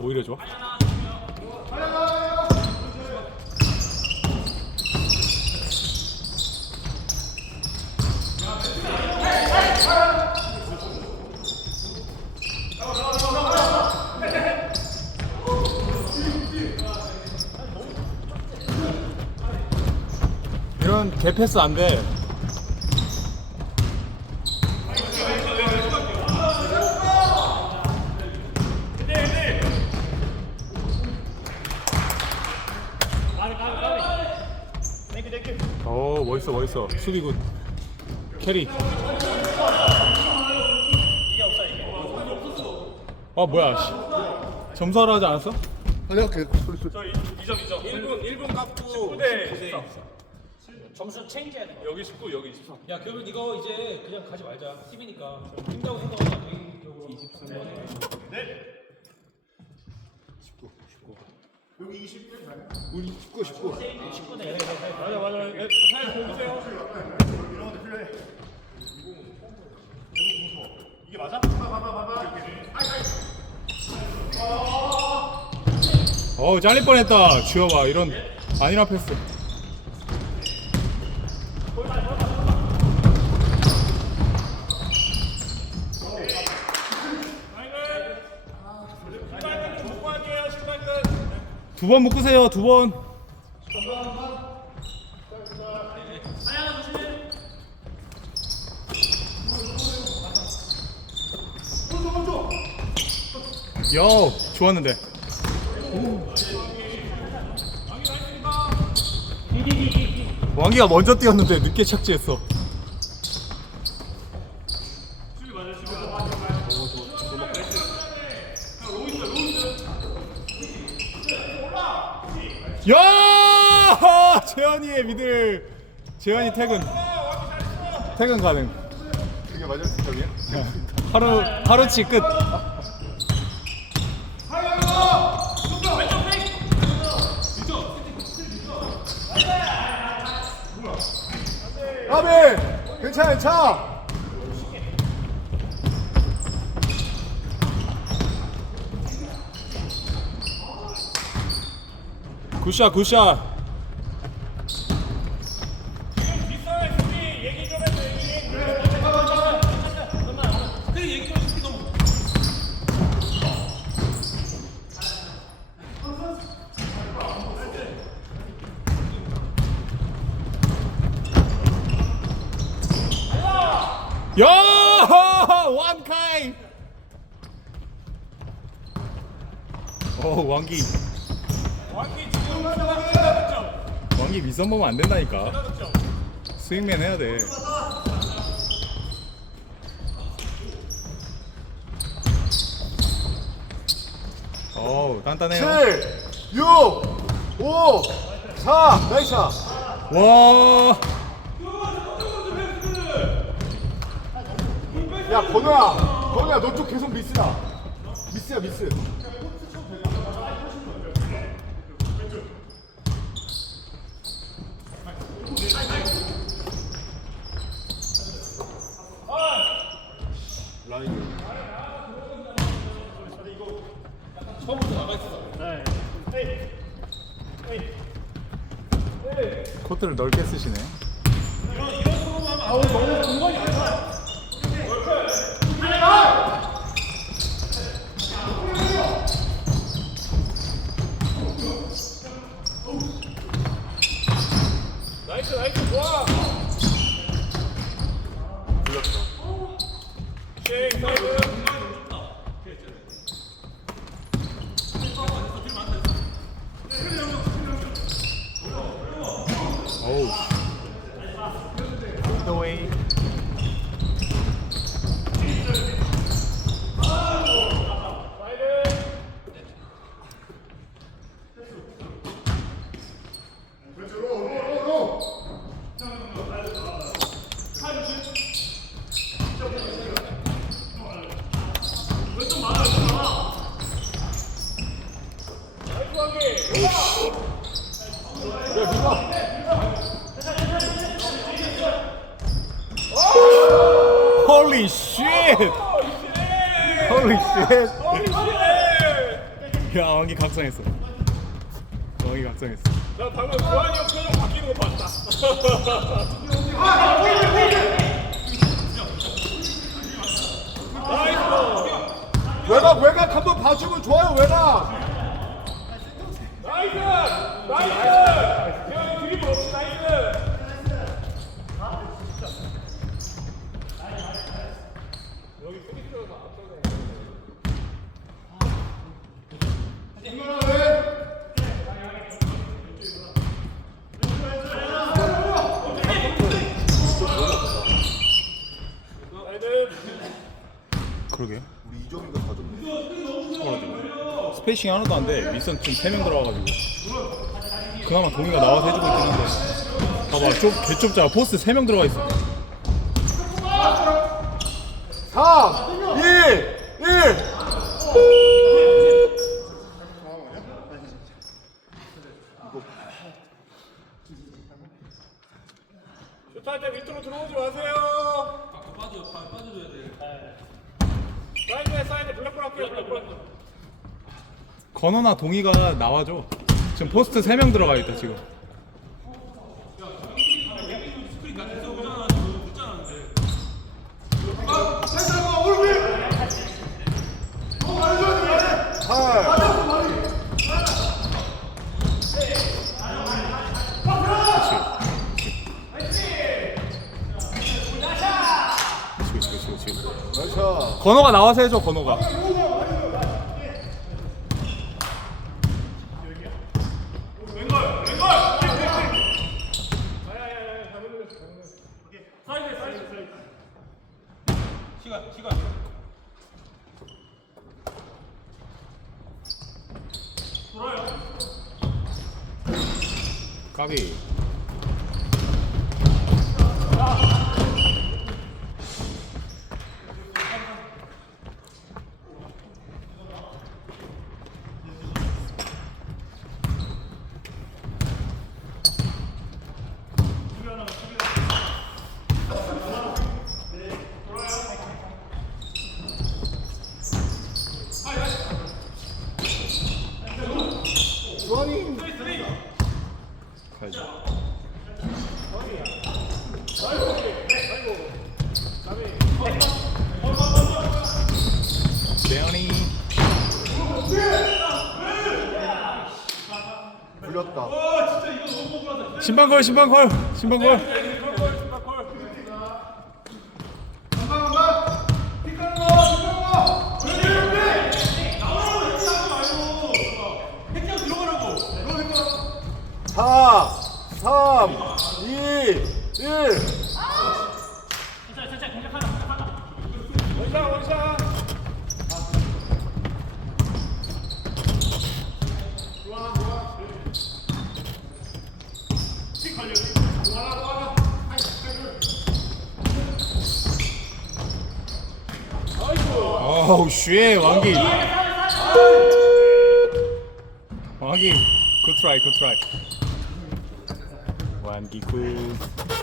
오히려 좋아. 이런 개패스 안 돼. 오 멋있어 멋있어. 수비 굿 캐리. 아 뭐야 씨. 점수하라 하지 않았어? 아니야 그 소리 소리 1분 1분 깎고 19대 점수 체인지해야 돼. 여기 19 여기 24야 그러면 이거 이제 그냥 가지 말자. 팀이니까. 팀다고 생각하자. 개인적으로 23 번. 우리 19 19 맞아 맞아. 사장님 보세요. 이게 맞아? 어우 잘릴 뻔했다. 지워봐. 이런 아니라 패스 축구할게요 신발 끝 두 번 묶으세요 두번. 여 좋았는데. 왕기가 먼저 뛰었는데 늦게 착지했어 야! 재현이의 미들. 재현이 퇴근. 퇴근 가능. 이게 수 있다고요? 하루 하루치 끝. 아비 괜찮아 괜찮아 굿샷 굿샷. 야 완카이 오 왕기 왕기 미선 보면 안 된다니까. 스윙맨 해야 돼. 어우 단단해요. 7 6 5 4 나이스 와. 야 건우야. 건우야 너 쪽 계속 미스다 미스야 미스 라인 코트를 넓게 쓰시네. 나이스 나이스 좋아 tôi Holy shit! Holy shit! 야 왕기 각성했어 왕기 각성했어 나 방금 교환이 형 표정 바뀌는 거 봤다. 나이스. 외곽 외곽 한번 봐주면 좋아요 외곽. 나이스. 나이스. 형 드리블 없이 나이스. 여기 프리스로서 앞서서. 나이스. 그러게 우리 이점인가 가졌네. 스페이싱 하나도 안 돼. 미선 지금 3명 들어와가지고. 그나마 동이가 나와서 해주고 있긴 한데. 봐봐 좁, 개 좁잖아 포스트 3명 들어가 있어. 3, 2, 1. 슈트할 때 밑으로 들어오지 마세요. 빠져 빠- 빠져줘야 돼. 사이드에 사이드 블랙볼 할게요. 블랙볼. 건호나 동이가 나와줘. 지금 포스트 3명 들어가 있다 지금. 건호가 나와서 해줘 건호가 시간 시간. 까비. 가야지 대현이 물렸다. 신방골 신방골 신방골 3, 2, 1. 아우 쉐 왕기 왕기 굿 트라이 굿 트라이 왕기 굿